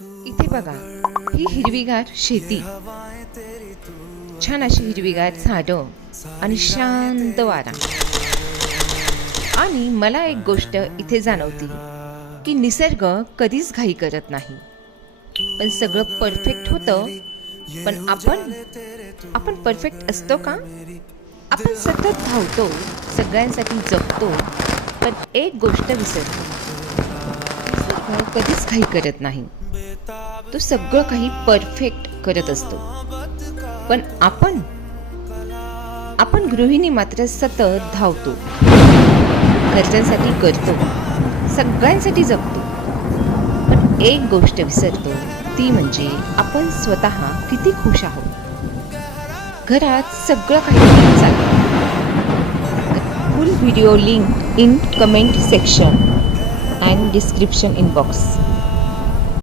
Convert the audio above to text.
इथे बघा, ही हिरवीगार शेती, छान अशी हिरवीगार झाडं आणि शांत वारा. आणि मला एक गोष्ट इथे जाणवती की निसर्ग कधीच घाई करत नाही. पण सगळं परफेक्ट होतं. पण आपण परफेक्ट असतो का? आपण सतत धावतो, सगळ्यांसाठी जगतो, पण एक गोष्ट विसरतो. निसर्ग कधीच घाई करत नाही. तो सगळं काही परफेक्ट करत असतो. पण आपण गृहिणी मात्र सतत धावतो, घरच्यांसाठी करतो, सगळ्यांसाठी जगतो. पण एक गोष्ट विसरतो, ती म्हणजे आपण स्वतः किती खुश आहोत. घरात सगळं काही ठीक चालतं. फुल video link in comment section and description in box.